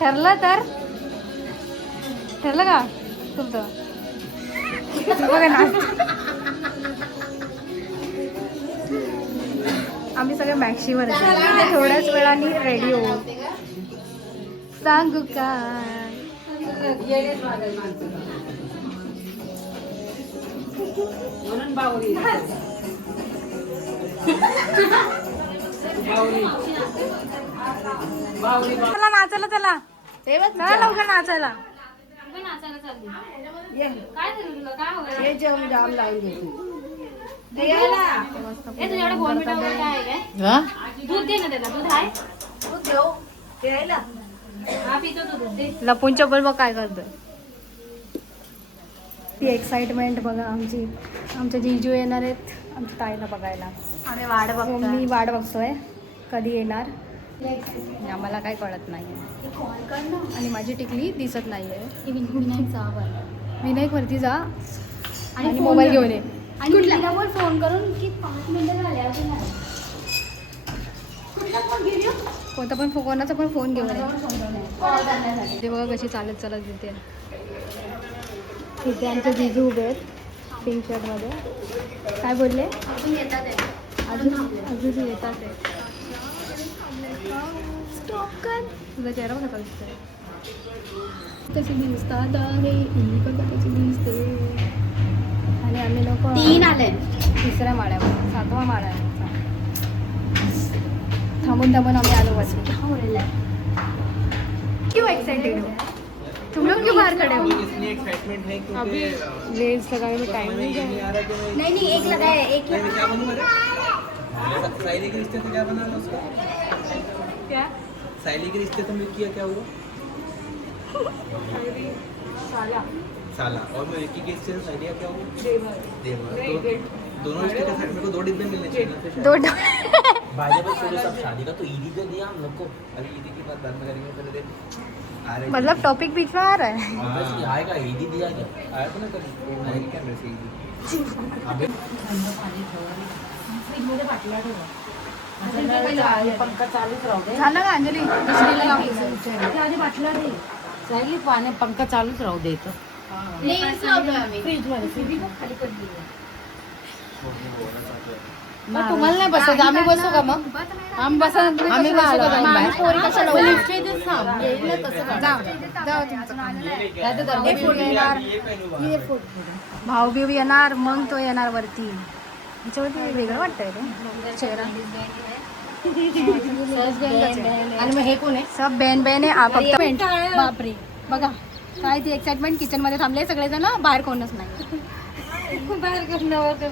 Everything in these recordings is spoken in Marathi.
ठरलं तर ठरलं का तुमचं? बघा ना, आम्ही सगळे मॅक्सीवर थोड्याच वेळाने रेडी होऊ. सांगू काय चला नाचायला, चला चला लवकर नाचायला. हे जेवण जाम लावून घेतो. लपून चप्पल बघ काय करतोय. ती एक्साइटमेंट बघा आमची. आमचे जीजू येणार आहेत आमच्या ताईला बघायला. आम्ही वाट बघतो. मी वाट बघतोय कधी येणार. आम्हाला काय कळत नाही. आणि माझी टिकली दिसत नाहीये. विनायक वरती जा आणि मोबाईल घेऊन ये. आणि कुठल्यावर फोन करून की 5 मिनिटं झाले अजून नाही. कुठला फोन घेऊया? कोणता पण कोणाचा पण फोन घेऊन ये. कॉल करण्यासाठी. ते बघा कशी चालत चालत येते. तिथे आमचे जीजू उभे आहेत पिंक शर्टमध्ये. काय बोलले? अजून येतात आहे. अजून येतात आहे. स्टॉप कर. तुझा चेहरा बघा कसा दिसतोय. कशी दिसतात आहे ही पण कशी दिसते. आणि आम्ही लोक 3 आले. तिसऱ्या माळ्यावर 7वा माळा आहे आमचा. थांबून थांबून आम्ही आलो वरती. क्यों एक्साइटेड हो तुम लोग? क्यों बाहर खड़े हो? इतनी एक्साइटमेंट है क्योंकि अभी लेंस लगाने में टाइम नहीं है. नहीं एक लगा है. एक ही. क्या बनूं मेरे? साइली के रिश्ते से क्या बना उसका? क्या? साइली के रिश्ते तो मैं किया क्या हुआ? साला. और मैं एक ही के रिश्ते से साइली का क्या हुआ? देवर. तो दोनों रिश्ते के साथ मेरे को 2 डिब्बे मिलने चाहिए ना. फिर दो भाई जब शुरू सब शादी का तो ईदी दे दिया हम लोग को. अभी ईदी की बात बाद में करेंगे. पहले दे मतलब टॉपिक बीच में आ रहा है. ऑब्वियसली आएगा. ईदी दिया क्या? आया तो ना कभी. नहीं क्या मेरे से ईदी. अबे पंखा चालूच राहू दे. झालं का अंजली? दुसरीला लावून. आधी बाटला दे. चालेल पाणी. पंखा चालूच राहू दे. फ्रीज मध्ये खाली पडली. मग तुम्हाला नाही बसत. आम्ही बसू का मग? आम्ही बसा. आम्ही बसू का? भाऊ बिव येणार मग तो येणार वरती. त्याच्यावरती वेगळं वाटतंय रे चेहरा. आणि मग हे कोण आहे? सब बहन बहन आहे. फक्त बापरे बघा काय ती एक्साइटमेंट. किचन मध्ये थांबले सगळेजण. बाहेर कोणच नाही. बाहेर कोण नव्हतं.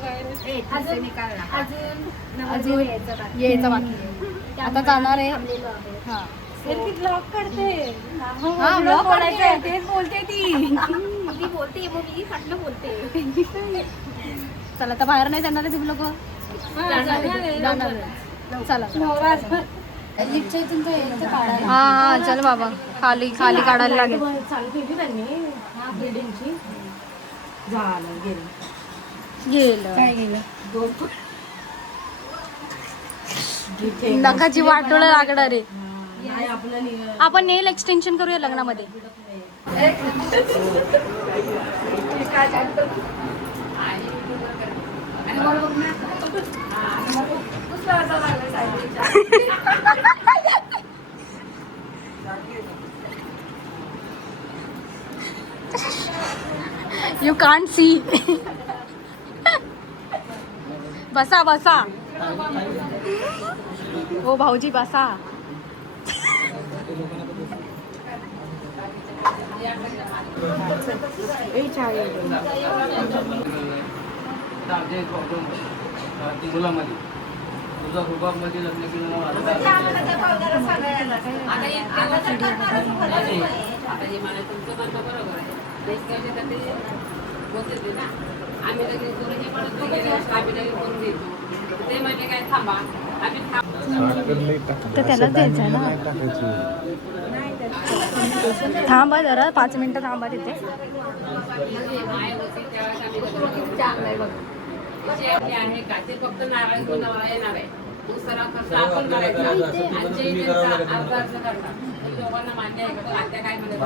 अजून यायचं बाकी आहे. आता जाणार आहे. हा ब्लॉग करते. हा ब्लॉग करायचं तेच बोलते ती. ती बोलते मग मी फाटलं बोलते. चला तर बाहेर नाही जाणार तुम्ही लोक. चला लिफ्टच्या इथून तर यायचं काढायला. हा हा चल बाबा. खाली खाली काढायला लागेल. चालू केली त्यांनी बिल्डिंगची. झालं गेलं काय गेलं? नकाची वाटोळ लागणार रे. नाही आपलं आपण नेल एक्सटेन्शन करूया लग्नामध्ये. You can't see. बसा बसा. ओ भाऊजी बसा. मुलामध्ये तुझा रुबाबमध्ये लग्न केलं. तर त्यालाच द्यायचं आहे ना. थांबा जरा 5 मिनिटं थांबा तिथे. फक्त नारळ येणार आहे. दुसरा खर्च सर्व आपण आपल्याला करायचा. करायचं असेल तर आणि तुम्ही जे करावं त्यांचा लागेल अर्धा तुम्हाला. अर्ध करतात. हे दोघांना मान्य आहे का? आत्या काय म्हणतात?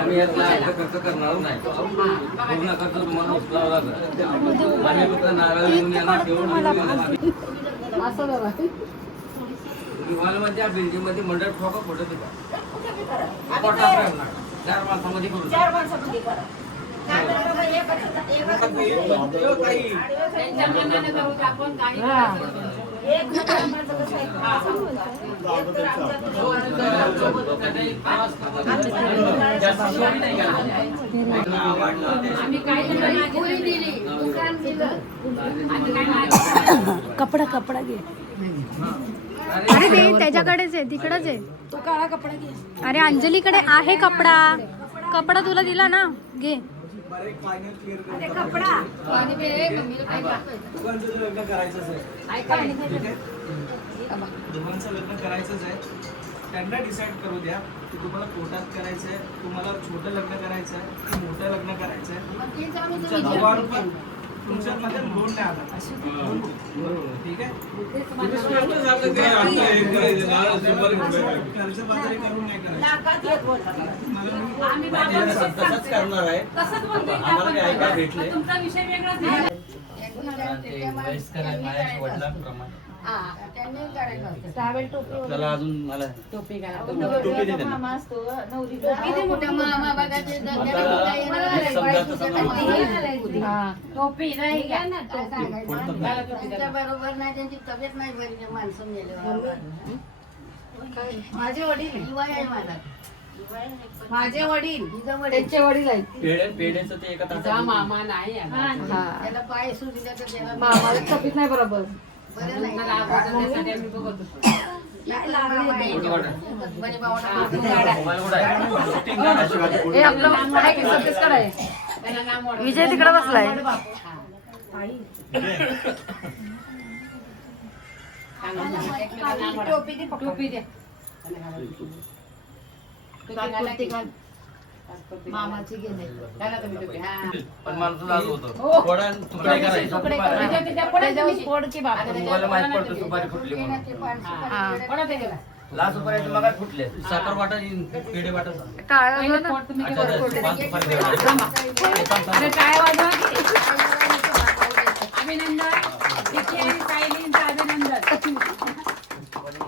आम्ही यातला अर्ध खर्च करणार नाही पूर्ण खर्च तुम्हाला उचलावा लागेल. आम्ही फक्त नारळ घेऊन येणार ठेवून असं बघा. तुम्हाला म्हणजे या बिल्डिंग मध्ये मंडळ ठोका फोटो तिथं 4 माणसामध्ये करू शकतो. त्यांच्या मनाने करू ते आपण काही आम्ही काय पुरी दिली, दुकान दिलं. आम्ही काय मागितलं? कपडा घे. अरे ते त्याच्याकडेच आहे, तिकडच आहे. तो काळा कपडा घे. अरे अंजलीकडे आहे कपडा तुला दिला ना, घे. कपडा आणि मम्मीला काय टाकायचं? दोघांचं लग्न करायचंच आहे. ऐका नाही. ठीक आहे? दोघांचं लग्न करायचंच आहे. त्यांना डिसाईड करू द्या की तुम्हाला कोर्टात करायचं आहे, तुम्हाला छोटं लग्न करायचं आहे की मोठं लग्न करायचं आहे. मग तेच आम्ही तुमच्या विचार दोघांवर तुमच्यामध्ये लोन नाही आला. ठीक आहे? कर्जबाजारी करून नाही करायचं. आम्ही तसंच करणार आहे. तसंच बोलतोय की आम्हाला आपण काही ऐकायला भेटले. तुमचा विषय वेगळाच आहे. वडिलांप्रमाणे हा, त्यांनी करायचं होतं. टावेल टोपी वगैरे. त्याला अजून मला टोपी घाला. टोपी दे त्यांना. मामा असतो, नवरीचा. किती मोठा मामा बघा ते आता एक समजा तसा हा. टोपी नाही घ्या. त्यांच्या बरोबर नाही, त्यांची तब्येत नाही बरी, ते माणसं मेले. माझे वडील दिवाळी आहे मला. माझे वडील तिचं वडील. त्यांचे वडील आहेत. पेढ्याचं ते एका तुझा मामा नाही आहे. त्याला पाय सुजले तर त्याला मामाला तब्येत नाही बरोबर. बरं नाही. त्यासाठी आम्ही बघत होतो. नाही लागले कुठं वाटत? म्हणजे भावाला मोबाईल कुठं आहे? शूटिंग काढायची. हे आपलं आहे की छत्तीसगड आहे. त्यांना नाम वाढव. विजय तिकडे बसलाय. टोपी दे. टोपी द्या. काटकुर्ती घाल. मामाची गेले. घाला तुम्ही टोपी. हा. पण माणसं जात होतं थोडा तुकडे करायचे. त्याच्यावर पोड की बाप. तुम्हाला माहित पडतं सुपारी फुटली म्हणून. कोणा ते गेला? लास्ट सुपारी मग फुटले. साखर वाटा पेढे वाटा पहिलं पोट तुम्ही की वर फोडलं? पाच सुपारी द्यायची. अरे काय वाजवा? अभिनंदन. विकी आणि सायलींचं अभिनंदन.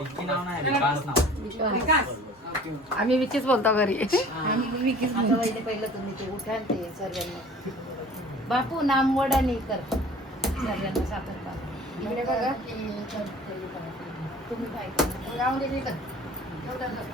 इतकी नाव नाही पाच नाव. विकास. आम्ही विकीच बोलतो घरी. आता वहिनी पहिलं तुम्ही ते उठान ते सर्वांना. बापू नामवड आणि कर सर्वांना साखर पाक. इकडे बघा. तुम्ही काय करा? राहून दे कर. एवढं कर.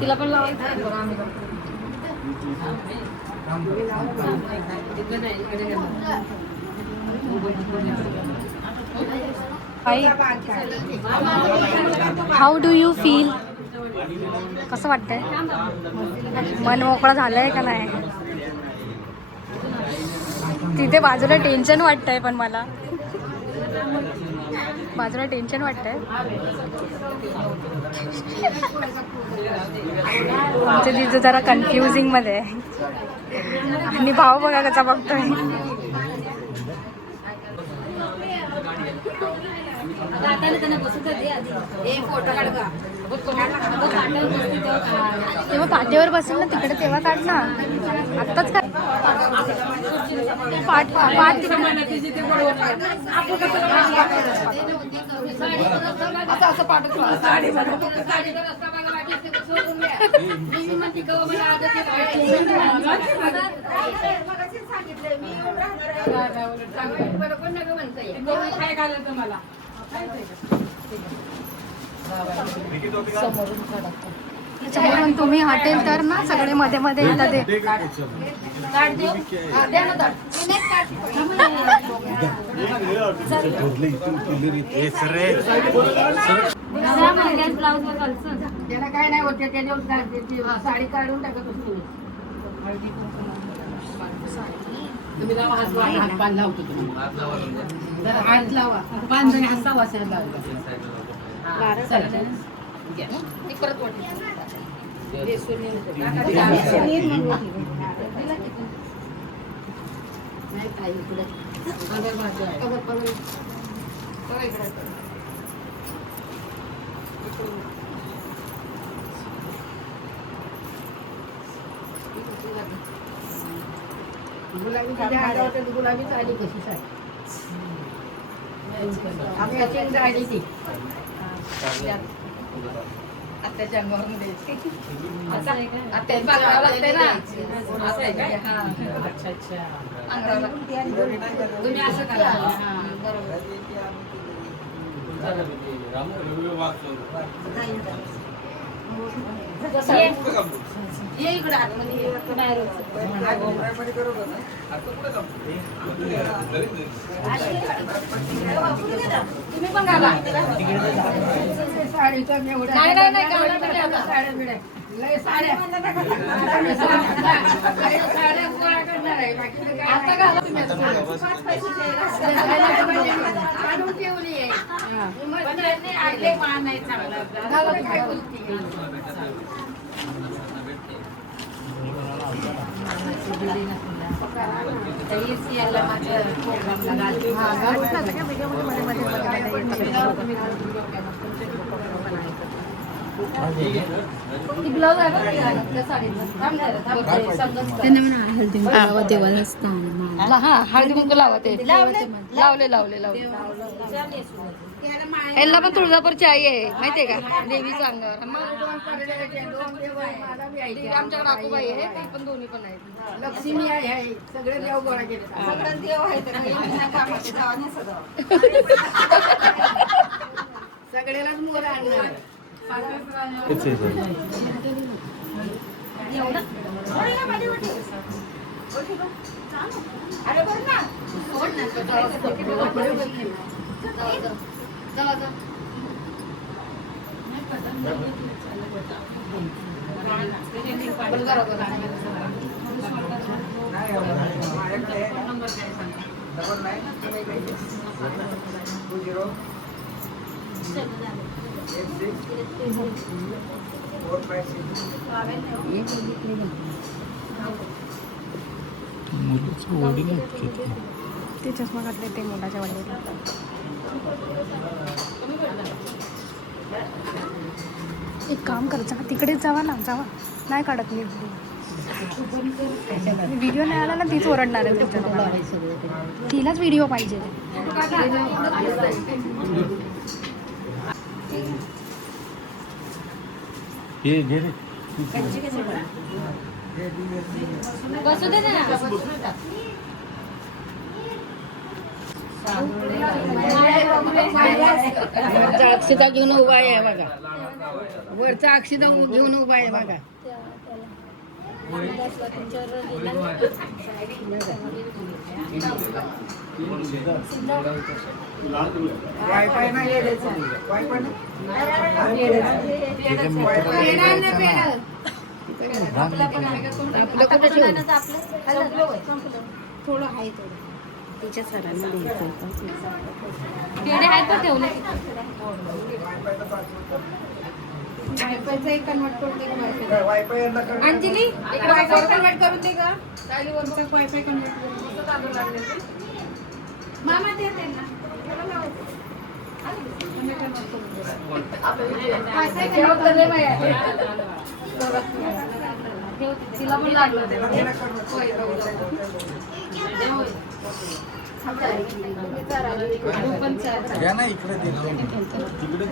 तिला पण लावायचं. How do you feel? कसं वाटतंय? मन मोकळं झालंय का नाही? तिथे बाजूला टेन्शन वाटतंय, पण मला बाजूला टेन्शन वाटतंय. आमच्या तिथं जरा कन्फ्युजिंग मध्ये आहे. आणि भाव बघा कसा बघतोय. तेव्हा पाठीवर बसेल ना तिकडे, तेव्हा काढ ना. आत्ताच काढ. पाठ असं पाठवतो त्याच्यामुळे तुम्ही हटेल तर ना सगळे मध्ये मध्ये येतात ते. त्याला काय नाही होत, त्याच्यावर साडी काढून टाकत असतो. तुम्ही लावा हात लावा, हात बांध लावतो तुम्ही. जरा हात लावा, बांध आणि हात लावा, असा लावा. चला. घ्या. ती परत वाटली. ते सोनी नको. नाही ताई, इकडे. अगर बाजू आहे. अगर पगड. बघा इकडे. गुलाबी गुलाबी साडी कशी साडी आम्ही अशी साडी ती आत्याच्या अंगावरून द्यायची. आत्याच बघावं लागते ना. अच्छा अच्छा. तुम्ही असं करा. ये इकडे आतमध्ये तुम्ही पण घाला. साडीचा साड्या मिळेल. साड्या गोळा करणार आहे. आता घाला तुम्ही. काढून ठेवली आहे. मान आहे चांगला. काय बोलती हळदी कुंकू लावा. ते लावले लावले लावले. यांना पण तुळजापूरची आई आहे माहितीये का, देवीचं अंगावर. आमच्याकडे राखूबाई आहे, ते पण दोन्ही पण आहेत. लक्ष्मी आहे. सगळे देव गोळा केले. सगळे देव आहेत. सगळ्यालाच मोर आणणार. अरे बरं ना. ते चष्मा घातले ते मुलाच्या वडील. एक काम कर, जा तिकडेच जावा ना. जावा, नाही काढत मी व्हिडिओ. नाही आला ना तीच ओरडणार आहे तुमच्या लोकांना. तिलाच व्हिडिओ पाहिजे. बसू दे ना. अक्षता घेऊन उभा आहे बघा. वरचा अक्षता घेऊन उभा आहे बघा. वायफाय नाही येडायचं. वायफाय नाही येडायचं. थोडं आहे थोडं तिच्या सरांना द्यायचं पेढे आहेत पण ठेवले वायफायचं एक कन्वर्ट करून दे वायफाय अंजली इकडे वायफाय कन्वर्ट करून दे का वायफाय कन्वर्ट मामा ते त्यांना तिला पण लागलं घ्या ना इकडे तिकडे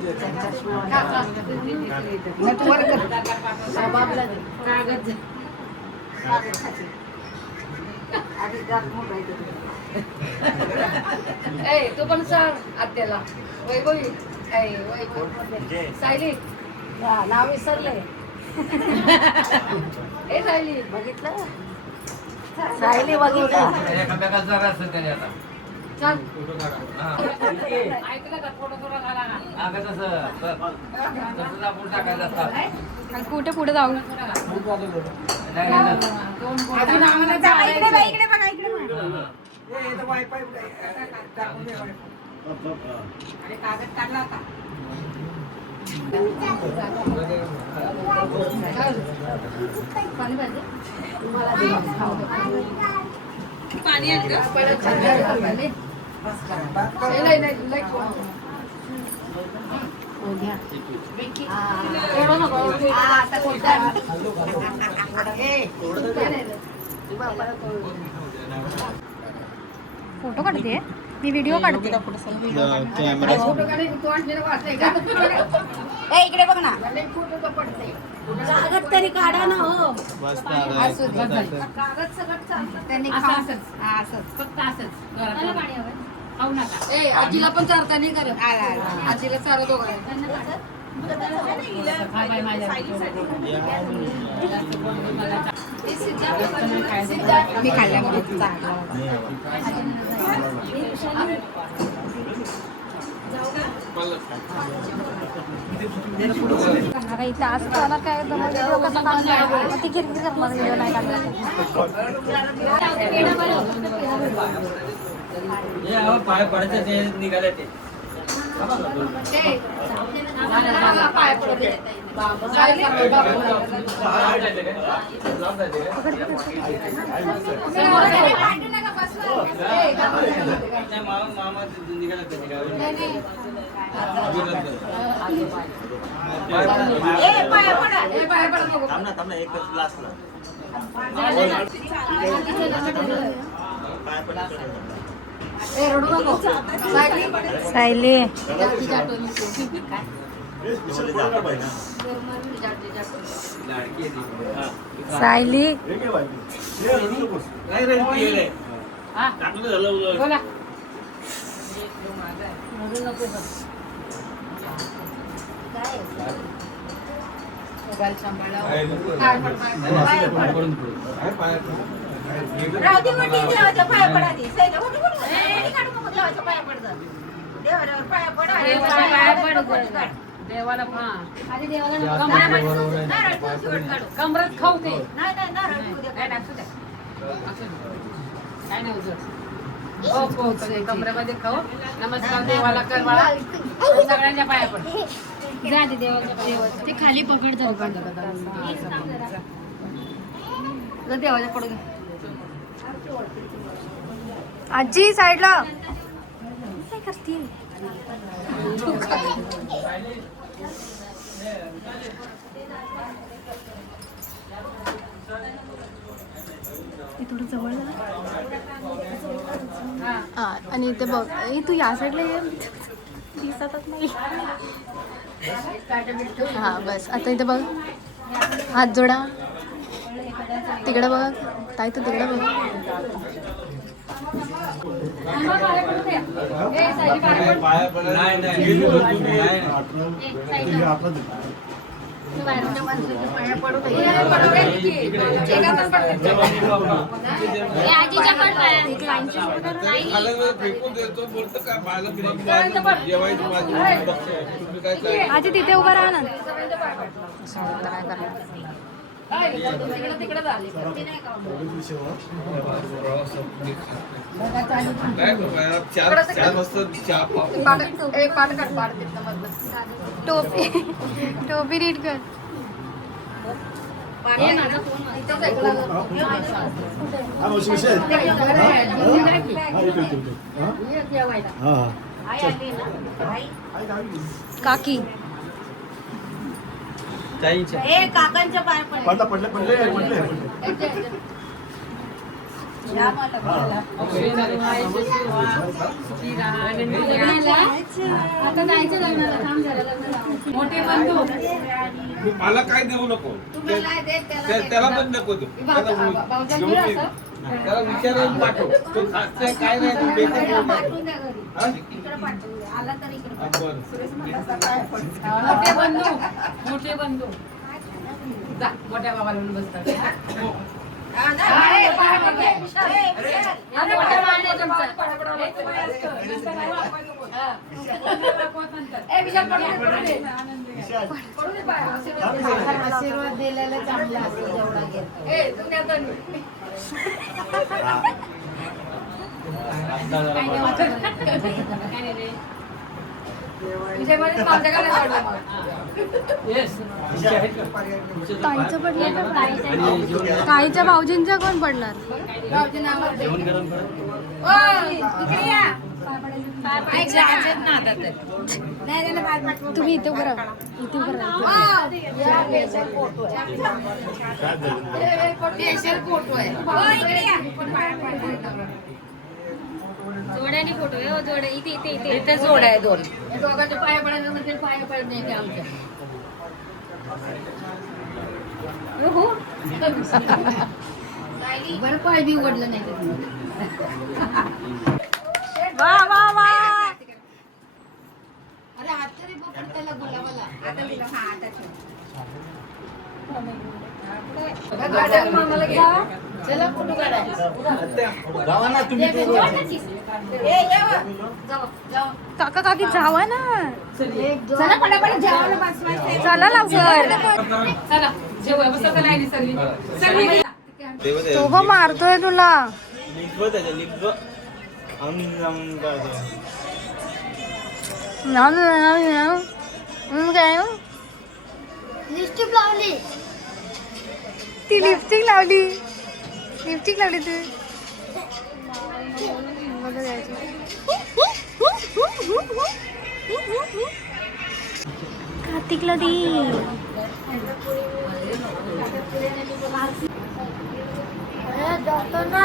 तू पण सांग आत्याला वैभवी सायली नाव विसरलंय ए सायली बघितलं सायली बघितलं एकामेकाला जरा असं त्याने आता सांग ऐकलं का थोडं थोडं घाला ना. अगं तसं आपण टाकायचं असतं कुठे पुढे जाऊ नाही, नाही, अजून आम्हाला जायचं. इकडे बघा इकडे बघा वायफाय टाकून दे आणि कागद काढला होता. पाणी आणलं फोटो काढते मी व्हिडिओ काढते इकडे बघ ना कागद तरी काढा ना हो असू दे. कागद सगळं चालतं त्यांनी खाऊन- हा, असंच फक्त असंच खाऊ नका. आजीला पण चारता नाही करत आला आला आजीला चारा दोघं खा बाई माझ्या. मी खाल्ल्यामुळे चांगलं. आता इथे असं करणार काय व्हिडिओ कसा काढणार ती किरकिर करणार व्हिडिओ नाही काढणार पाय पडायचं ते निघाले ते पाय पडू दे. मामा निघाले ते सायली सायली बोला. मोबाईल सांभाळा. राहू दे म्हटली देवाच्या पाया पडा दे. सैला कुठे कुठे काढू नको देवाच्या पाया पडतं. देवावर पाया पडा. देवाच्या पाया पडतं. फोटो काढ. देवाला हा आधी देवाला नारळ ठेवून काढू. कमरात खाऊ ते. नाही नाही नारळ ठेवू दे. काय टाकू द्या. असू दे. काय नाही उजळ. हो हो कमरेमध्ये खाऊ. नमस्कार देवाला कर बाळा. सगळ्यांच्या पाया पड. जा आधी देवाच्या पायावर. ते खाली पकड जाऊ देवाच्या पडू आजी साईडला काय करते थोडं जवळ झालं हा आणि इथे बघ तू या साईडला ये दिसतच नाही हा बस आता इथे बघ हात जोडा तिकडे बघ ताई तू तिकडे बघ बाहेरच्या माणसाच्या पाया पडू नये. हे आजीच्या पण पाया. आजी तिथे उभा राहा ना. तिकडे झाली. टोपी टोपी रीड कर. हे माझा फोन काकी काकांच्या पाय पडले. आता जायचं लग्नाला. काम झालं लग्नाला. मोठे बंधू मला काय देऊ नको त्याला पण नको देऊ त्याला विचारायला पाठव तो खातोय काय नाही तू बेकार बोलतो. हा? बरं. मोठे बंधू जा मोठ्या बाबाला म्हणून बसतात. आशीर्वाद दिलेला चांगला असतो जेवढा ताईचं पडलं का? ताईच्या भाऊजींचा कोण पडणार? तुम्ही इथे उभं राहा. इथे उभं राहा. जोड्याने फोटो आहे हो, जोड्या इथे इथे इथे इथे जोड आहे दोन. दोघांचे पाया पडायचं म्हणजे पाया पडत नाही ते आमच्या. बरं पाय बी उघडलं नाही वा वा वा. अरे हात तरी पकड त्याला गुलाबाला. आता दिला हा आता चला फोटो काढायचा. काका काकी जावा ना. चला पटापट जेवायला बसवायचं. चला लवकर. चला जेवूया बसा तर नाही सगळी सगळी तो पण मारतोय तुला. काय लिपस्टिक लावली. ती लिपस्टिक लावली. लिपस्टिक लावली तू. कार्तिकला दी. डॉक्टर ना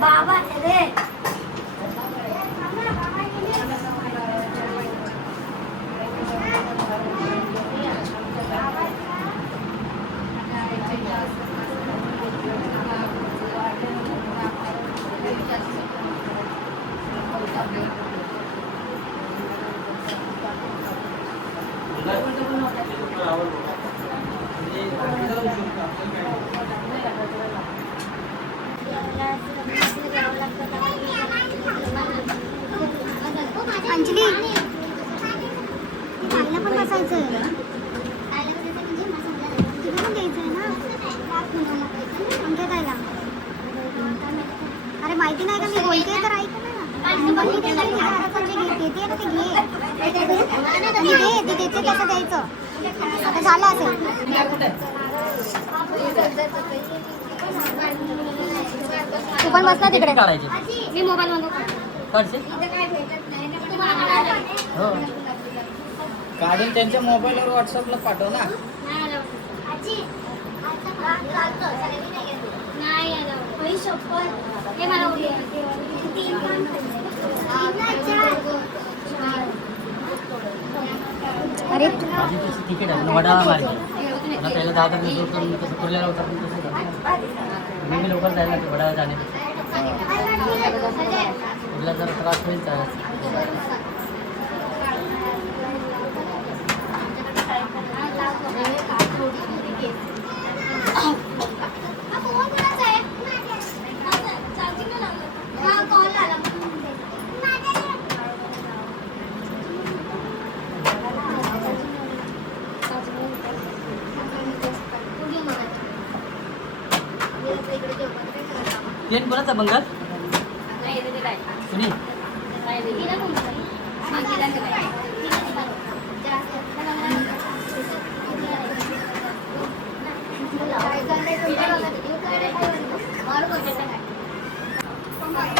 बाबा रे अंजली खायला पण बसायचं आहे. तिला पण द्यायचं आहे ना आमच्या खायला. अरे माहिती नाही का मी बोलते तर ऐक ना. मी बोलली ते घेते ना ते घे. ते देते कसं द्यायचं. आता झालं असेल. तू पण बस ना तिकडे. मी मोबाईल मधून काढून त्यांच्या मोबाईलवर व्हॉट्सअपला पाठव ना. नाही हे मला उडी आहे. 3 पण अरे तिकीट आहे वडाळा मार्गे मला पहिलं 10 तास उतरून तसं खुल्याला उतरून तसं करतो मी लवकर जायला लागते वडाळा जाणे तुला जरा त्रास होईल प्लेन कोणाचा बंगाल कुणी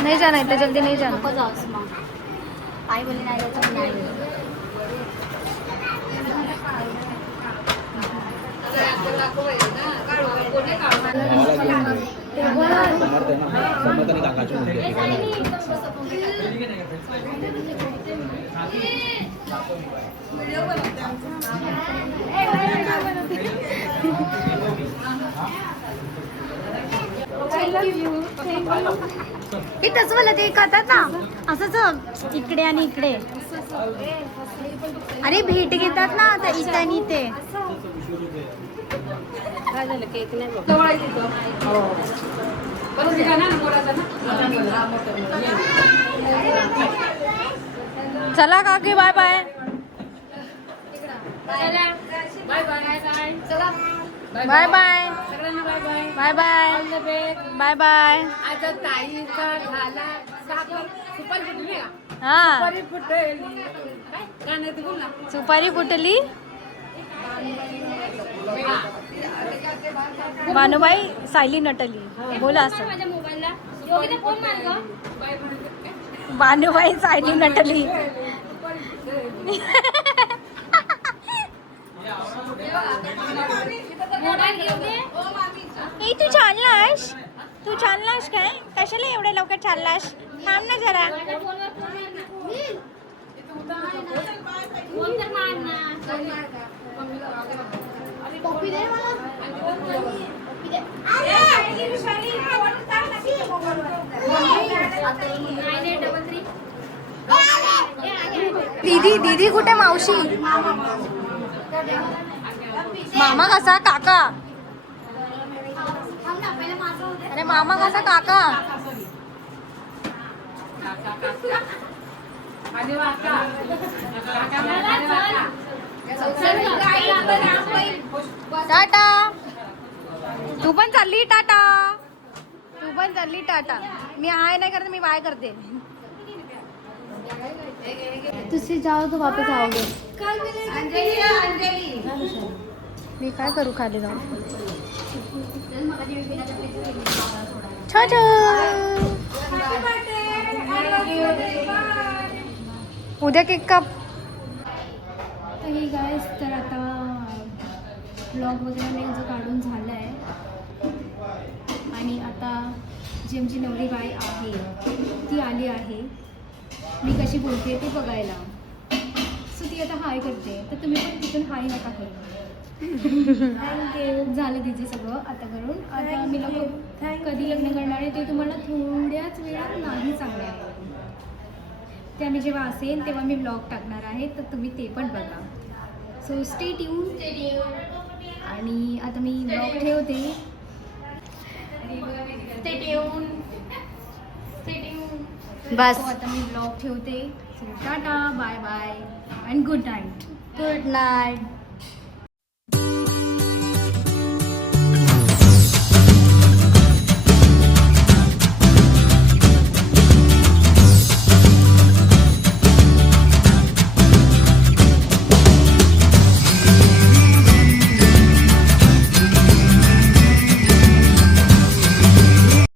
नहीं जाना इतना जल्दी नहीं जाना. नको जाऊस मग आई बोली नाही यायचं नाही तसं मला ते खातात ना असंच इकडे आणि इकडे. अरे भेट घेतात ना आता इथे आणि इथे. काय झालं केक नाही बघ. चला काकी bye bye. Bye bye bye bye bye bye. आता ताईचा झाला साखर सुपारी फुटली का हा सुपारी फुटली काय नाही ते बोल ना सुपारी फुटली. भानुबाई सायली नटली बोला असं. भानुबाई सायली नटली. ए तू चाललास काय कशाला एवढ्या लवकर चाललास. थांब ना जरा. दीदी दीदी कुठे मावशी. मामा कसा काका. अरे मामा कसा काका. टाटा. तू पण चालली टाटा. तू पण चालली टाटा. मी हाय नाही करते मी बाय करते. तुझे जाओ तो वापस आओगे. मी काय करू खाली जाऊन. उद्या केक काप. तर हे गाईस तर आता ब्लॉग वगैरे मी जो काढून झाला आहे आणि आता जी आमची नवरी बाई आहे ती आली आहे. मी कशी बोलते ते बघायला. सो ती आता हाय करते तर तुम्ही पण तिथून हाय नका करू. थँक्यू. झालं तिचं सगळं आता करून. आता मी लोक कधी लग्न करणार आहे ते तुम्हाला थोड्याच वेळात नाही सांगणार आहे. ते आम्ही जेव्हा असेल तेव्हा मी ब्लॉग टाकणार आहे तर तुम्ही ते पण बघा. So stay tuned. आणि आता मी ब्लॉग ठेवते. बस आता मी ब्लॉग ठेवते. So tata bye bye and good night. Good night.